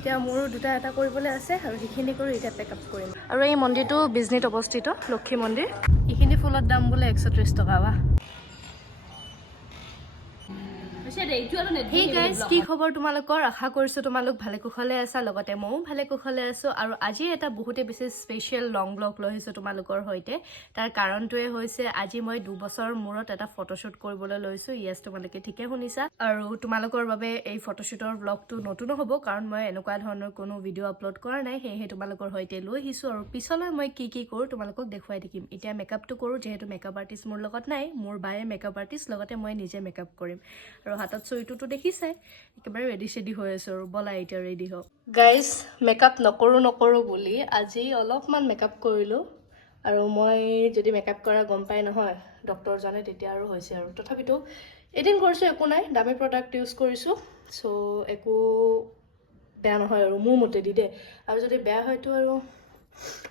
এতিয়া মোৰো দুটা এটা কৰিবলৈ আছে আৰু সেইখিনি কৰি এতিয়া পেকআপ কৰিম। আৰু এই মন্দিৰটো বিজনীত অৱস্থিত, লক্ষী মন্দিৰ। এইখিনি ফুলৰ দাম বোলে 130 টকা বা। Hey guys, কি খবৰ তোমালোকৰ? আশা কৰিছো তোমালোক ভালে কুশলে আছা, লগতে ময়ো ভালে কুশলে আছো। আৰু আজি এটা বহুতে বেছি স্পেচিয়েল লং ব্লগ লৈ আহিছো তোমালোকৰ সৈতে। তাৰ কাৰণটোৱে হৈছে আজি মই 2 বছৰৰ মূৰত এটা ফটোশ্বুট কৰিবলৈ লৈছো। ইয়েছ, তোমালোকে ঠিকে শুনিছা। আৰু তোমালোকৰ বাবে এই ফটোশ্বুটৰ ব্লগটো নতুন হ'ব, কাৰণ মই এনেকুৱা ধৰণৰ কোনো ভিডিঅ' আপলোড কৰা নাই। সেয়েহে তোমালোকৰ সৈতে লৈ আহিছো আৰু পিছলৈ মই কি কৰোঁ তোমালোকক দেখুৱাই থাকিম। এতিয়া মেকআপটো কৰোঁ, যিহেতু মেকআপ আৰ্টিষ্ট মোৰ লগত নাই, মোৰ বায়ে মেকআপ আৰ্টিষ্ট, লগতে মই নিজে মেকআপ কৰিম। আৰু হাতত চুইটোতো দেখিছাই, একেবাৰে ৰেডি চেডি হৈ আছো আৰু বলা এতিয়া ৰেডি হওক। গাইজ, মেকআপ নকৰোঁ বুলি আজি অলপমান মেকআপ কৰিলোঁ। আৰু মই যদি মেকআপ কৰা গম পাই নহয় ডক্টৰজনে, তেতিয়া আৰু হৈছে আৰু। তথাপিতো এদিন কৰিছোঁ, একো নাই, দামী প্ৰডাক্ট ইউজ কৰিছোঁ, চ' একো বেয়া নহয় আৰু মোৰ মতেদি দেই। আৰু যদি বেয়া হয়তো আৰু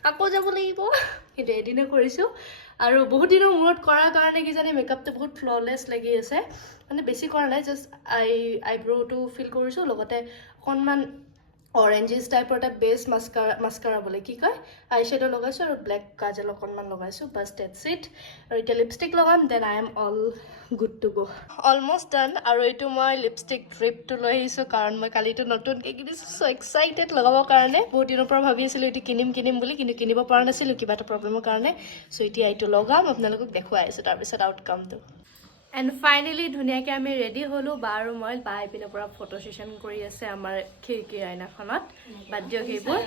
আকৌ যাব লাগিব, কিন্তু এদিনে কৰিছোঁ। আৰু বহুত দিনৰ মূৰত কৰাৰ কাৰণে কিজানি মেকআপটো বহুত ফ্ললেছ লাগি আছে। মানে বেছি কৰা নাই, জাষ্ট আইব্ৰ'টো ফিল কৰিছোঁ, লগতে অকণমান অৰেঞ্জিছ টাইপৰ এটা বেছ মাস্কাৰা বোলে কি কয়, আই শ্বেডো লগাইছোঁ আৰু ব্লেক কাজল অকণমান লগাইছোঁ, বাছ ডেটছ ইট। আৰু এতিয়া লিপষ্টিক লগাম, then I am all good to go. Almost done. আৰু এইটো মই লিপষ্টিক ড্ৰিপটো লৈ আহিছোঁ, কাৰণ মই কালিটো নতুনকৈ কিনিছোঁ, চ' এক্সাইটেড লগাবৰ কাৰণে। বহুত দিনৰ পৰা ভাবি আছিলোঁ এইটো কিনিম বুলি, কিন্তু কিনিব পৰা নাছিলোঁ কিবা এটা প্ৰব্লেমৰ কাৰণে। চ' এতিয়া এইটো লগাম, আপোনালোকক দেখুৱাই আছোঁ তাৰপিছত আউটকামটো। এণ্ড ফাইনেলি ধুনীয়াকৈ আমি ৰেডি হ'লোঁ। বা আৰু মই ইপিনৰ পৰা ফটো ছেশ্যন কৰি আছে আমাৰ খিৰিকীৰ আইনাখনত। বাদ দিয়ক সেইবোৰ,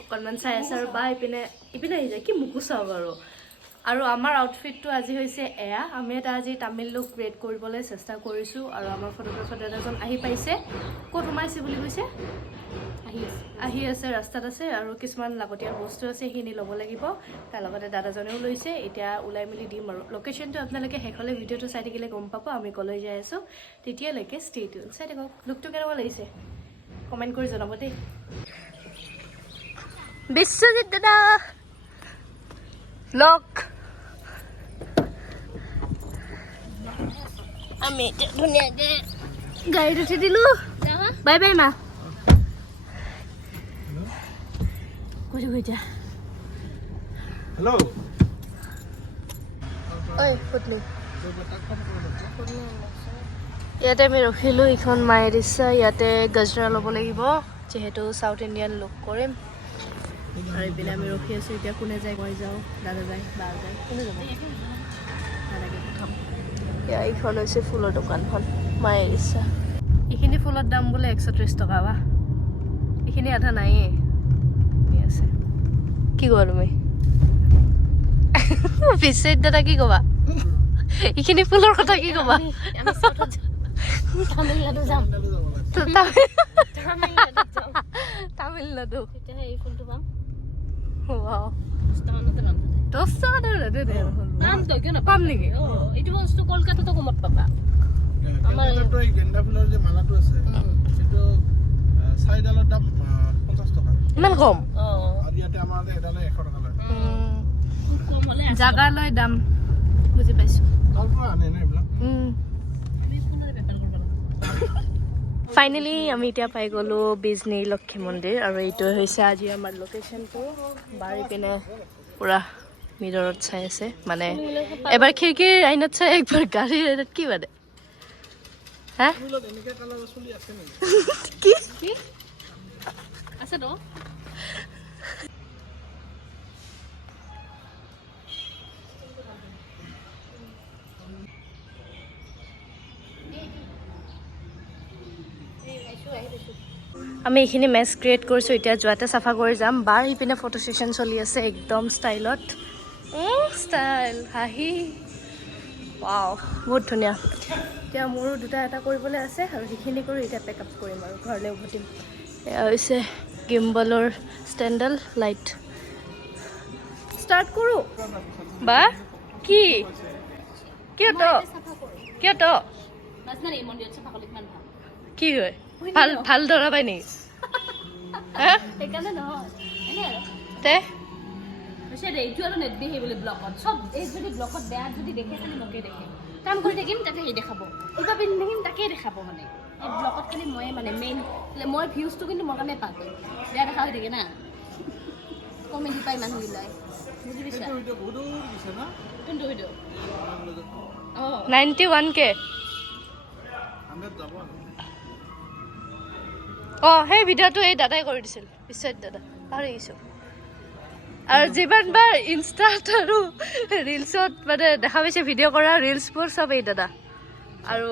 অকণমান চাই আছে। আৰু বা ইপিনে আহি যায়, কি মোকো চাওক আৰু। আৰু আমাৰ আউটফিটটো আজি হৈছে এয়া। আমি এটা আজি তামিল লুক ক্ৰিয়েট কৰিবলৈ চেষ্টা কৰিছোঁ। আৰু আমাৰ ফটোগ্ৰাফাৰ দাদাজন আহি পাইছে। ক'ত সোমাইছে বুলি কৈছে? আহি আছে, ৰাস্তাত আছে। আৰু কিছুমান লাগতিয়াল বস্তু আছে, সেইখিনি ল'ব লাগিব। তাৰ লগতে দাদাজনেও লৈছে। এতিয়া ওলাই মেলি দিম আৰু লোকেশ্যনটো আপোনালোকে শেষলৈ ভিডিঅ'টো চাই থাকিলে গম পাব আমি কলৈ যাই আছোঁ। তেতিয়ালৈকে ষ্টে টিউন। চাই থাকক। লুকটো কেনেকুৱা লাগিছে কমেণ্ট কৰি জনাব দেই। বিশ্বজিৎ দাদা লক, আমি এতিয়া ধুনীয়াকৈ গাড়ীত উঠি দিলোঁ। বাই বাই মা। কৈছোঁ এতিয়া হেল্ল', ঐ ফুটনি। ইয়াতে আমি ৰখিলোঁ, ইখন মায়ে দিছে। ইয়াতে গজৰা ল'ব লাগিব, যিহেতু চাউথ ইণ্ডিয়ান লুক কৰিম। আৰু এইপিনে আমি ৰখি আছোঁ। এতিয়া কোনে যায়? মই যাওঁ, দাদা যায়, বা যায়, কোনে যাব? দাদাকে পঠাম। এয়া এইখন হৈছে ফুলৰ দোকানখন, মায়ে দিছে। এইখিনি ফুলৰ দাম বোলে 130 টকা বা। এইখিনি আধা নাইয়ে আছে। কি কোৱা তুমি? বিশ্বজিৎ দাদা কি ক'বা? এইখিনি ফুলৰ কথা কি ক'বা? তামিলনাডু যাম। তামিলনাডু এই ফুলটো পাম। 10 টকা পাম নেকি? এইটো বস্তু কলকাতাতো কমত পাবা। আমাৰ এই গেন্দা ফুলৰ যে মালাটো আছে, সেইটো 4ডালৰ দাম 50 টকা। ইমান কম? আৰু ইয়াতে আমাৰ এডালে 100 টকা লয়। কম হ'লে জাগা লৈ দাম বুজি পাইছো। ফাইনেলি আমি এতিয়া পাই গ'লো বিজনী লক্ষী মন্দিৰ। আৰু এইটো হৈছে আজি আমাৰ লোকেশ্যনটো। বাৰী পিনে পুৰা মিৰৰত চাই আছে, মানে এবাৰ খিৰিকীৰ আইনত চাই, একবাৰ গাড়ীৰ আইনত। কি মানে হা কি আছে তো? আমি এইখিনি মেছ ক্ৰিয়েট কৰিছোঁ। এতিয়া যোৱাতে চাফা কৰি যাম। বাৰ সিপিনে ফটো ছেশ্যন চলি আছে, একদম ষ্টাইলত। ষ্টাইল হাঁহি, ৱাও, বহুত ধুনীয়া। এতিয়া মোৰো দুটা এটা কৰিবলৈ আছে, আৰু সেইখিনি কৰি এতিয়া পেকআপ কৰিম আৰু ঘৰলৈ উভতিম। এয়া হৈছে গিম্বলৰ ষ্টেণ্ডাল লাইট। ষ্টাৰ্ট কৰোঁ বা। কি কিয় কি হয়? ভাল ধৰা পাই নেকি? সেইকাৰণে নহয়, তে এইটো আৰু নেদবি সেইবুলি ব্লকত চব। এই যদি ব্লকত বেয়া যদি দেখে, খালি মোকে দেখে। কাম কৰি থাকিম তাকে সেই দেখাব, কিবা পিন্ধি থাকিম তাকেই দেখাব মানে। এই ব্লগত খালি মই মানে মেইন মই ভিউজটো কিন্তু মোৰ কাৰণে পাতো বেয়া দেখা হৈ থাকে না কমেডি পাই মানুহবিলাক বুজি পাইছা কোনটো ভিডিঅ' 91K সেই ভিডিঅ'টো এই দাদাই কৰি দিছিল বিশ্বজিৎ দাদা পাহৰি গৈছোঁ আৰু যিমানবাৰ ইনষ্টাত আৰু ৰিলছত মানে দেখা পাইছে ভিডিঅ' কৰা ৰিলছবোৰ চব এই দাদা আৰু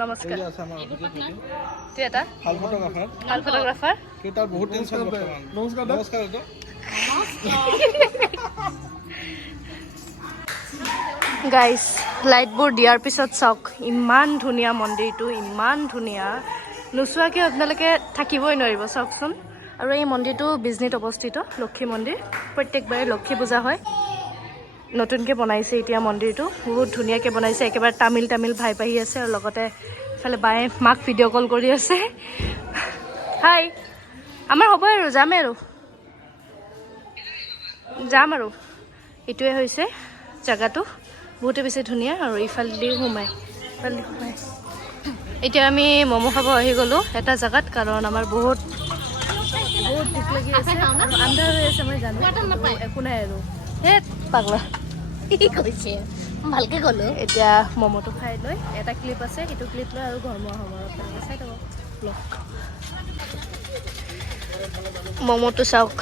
নমস্কাৰ এটা ভাল ফটোগ্ৰাফাৰ তাৰ বহুত টেনচন নমস্কাৰ গাইজ লাইটবোৰ দিয়াৰ পিছত চাওক ইমান ধুনীয়া মন্দিৰটো ইমান ধুনীয়া নোচোৱাকৈ আপোনালোকে থাকিবই নোৱাৰিব চাওকচোন আৰু এই মন্দিৰটো বিজনীত অৱস্থিত লক্ষী মন্দিৰ প্ৰত্যেকবাৰে লক্ষী পূজা হয় নতুনকৈ বনাইছে এতিয়া মন্দিৰটো বহুত ধুনীয়াকৈ বনাইছে একেবাৰে তামিল ভাইব আহি আছে আৰু লগতে ইফালে বায়ে মাক ভিডিঅ' কল কৰি আছে হাই আমাৰ হ'ব আৰু যাম আৰু এইটোৱে হৈছে জেগাটো বহুতে বেছি ধুনীয়া আৰু ইফালেদি সোমাই এতিয়া আমি ম'ম' খাব আহি গ'লোঁ এটা জেগাত কাৰণ আমাৰ বহুত ভোক লাগি আছে আন্ধাৰ হৈ আছে মই জানো একো নাই আৰু সেই পাগলা কি কৈছে ভালকৈ ক'লোঁ এতিয়া ম'ম'টো খাই লৈ এটা ক্লিপ আছে সেইটো ক্লিপ লৈ আৰু ঘৰমুৱা সময়ত চাই থাকক ম'ম'টো চাওক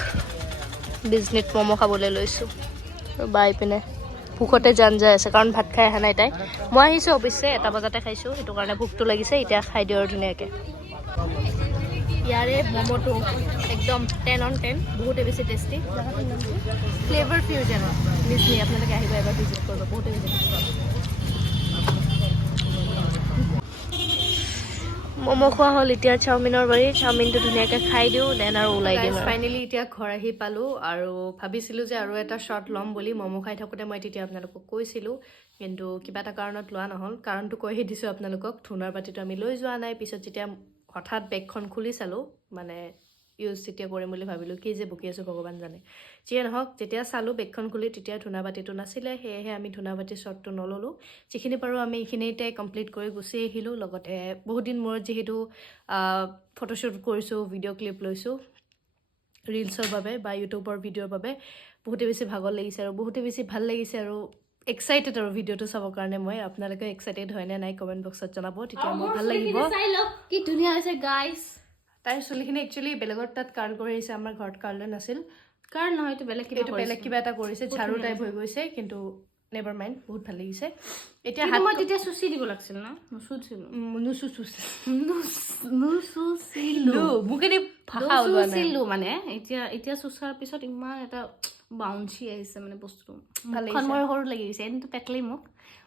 বিজনীত ম'ম' খাবলৈ লৈছোঁ আৰু বাই পিনে ভোকতে জান যাই আছে কাৰণ ভাত খাই অহা নাই তাই মই আহিছোঁ অৱশ্যে 1 বজাতে খাইছোঁ সেইটো কাৰণে ভোকটো লাগিছে এতিয়া খাই দিওঁ আৰু ধুনীয়াকৈ ইয়াৰে ম'ম'টো একদম 10 on 10 বহুতে বেছি টেষ্টি ফ্লেভাৰ ফিউজন বিজনী আপোনালোকে আহিব এবাৰ ভিজিট কৰিব বহুতে বেছি ম'ম' খোৱা হ'ল এতিয়া চাওমিনৰ বাৰী চাওমিনটো ধুনীয়াকৈ খাই দিওঁ দেন আৰু ওলাই দিম ফাইনেলি এতিয়া ঘৰ আহি পালোঁ আৰু ভাবিছিলোঁ যে আৰু এটা শ্বট ল'ম বুলি ম'ম' খাই থাকোঁতে মই তেতিয়া আপোনালোকক কৈছিলোঁ কিন্তু কিবা এটা কাৰণত লোৱা নহ'ল কাৰণটো কৈহে দিছোঁ আপোনালোকক ধুনাৰ বাতিটো আমি লৈ যোৱা নাই পিছত যেতিয়া হঠাৎ বেগখন খুলি চালোঁ মানে ইউজ যেতিয়া কৰিম বুলি ভাবিলোঁ কি যে বকি আছোঁ ভগৱান জানে যিয়ে নহওক যেতিয়া চালোঁ বেগখন খুলি তেতিয়া ধুনা বাতিটো নাছিলে সেয়েহে আমি ধুনা বাতিৰ শ্বটটো নল'লোঁ যিখিনি পাৰোঁ আমি এইখিনিতে কমপ্লিট কৰি গুচি আহিলোঁ লগতে বহুত দিন মূৰত যিহেতু ফটোশ্বুট কৰিছোঁ ভিডিঅ' ক্লিপ লৈছোঁ ৰিলছৰ বাবে বা ইউটিউবৰ ভিডিঅ'ৰ বাবে বহুতে বেছি ভাগৰ লাগিছে আৰু বহুতে বেছি ভাল লাগিছে আৰু এক্সাইটেড আৰু ভিডিঅ'টো চাবৰ কাৰণে মই আপোনালোকে এক্সাইটেড হয়নে নাই কমেণ্ট বক্সত জনাব তেতিয়া মোৰ ভাল লাগিব কি ধুনীয়া হৈছে গাইজ তাইৰ চুলিখিনি একচুৱেলি বেলেগৰ তাত কাৰ্ল কৰি আহিছে আমাৰ ঘৰত কাৰ্লে নাছিল কাৰ্ল নহয় এইটো বেলেগ কিবা এটা কৰিছে ঝাৰু টাইপ হৈ গৈছে কিন্তু নেভাৰ মাইণ্ড বহুত ভাল লাগিছে এতিয়া মই তেতিয়া চুচি দিব লাগিছিল ন নুচুচিলোঁ মুখেদি ভাষা ওলোৱা নাই মানে এতিয়া চুচাৰ পিছত ইমান এটা বাউঞ্চি আহিছে মানে বস্তুটো ভাল লাগিছে মোৰ সৰু লাগি গৈছে এনেতো পেটলি মুখ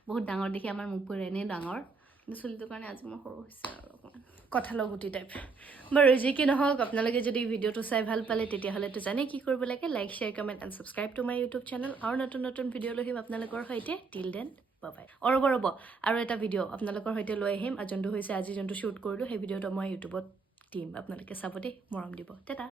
বহুত ডাঙৰ দেখি আমাৰ মুখবোৰ এনেই ডাঙৰ কিন্তু চুলিটোৰ কাৰণে আজি মোৰ সৰু হৈছে আৰু অকণমান কঁঠালৰ গুটি টাইপ বাৰু যি কি নহওক আপোনালোকে যদি ভিডিঅ'টো চাই ভাল পালে তেতিয়াহ'লেতো জানে কি কৰিব লাগে like share comment and subscribe to my YouTube channel আৰু নতুন ভিডিঅ' লৈ আহিম আপোনালোকৰ সৈতে টিল দেন বাই ৰ'ব আৰু এটা ভিডিঅ' আপোনালোকৰ সৈতে লৈ আহিম যোনটো হৈছে আজি যোনটো শ্বুট কৰিলোঁ সেই ভিডিঅ'টো মই ইউটিউবত দিম আপোনালোকে চাব দেই মৰম দিব টেটা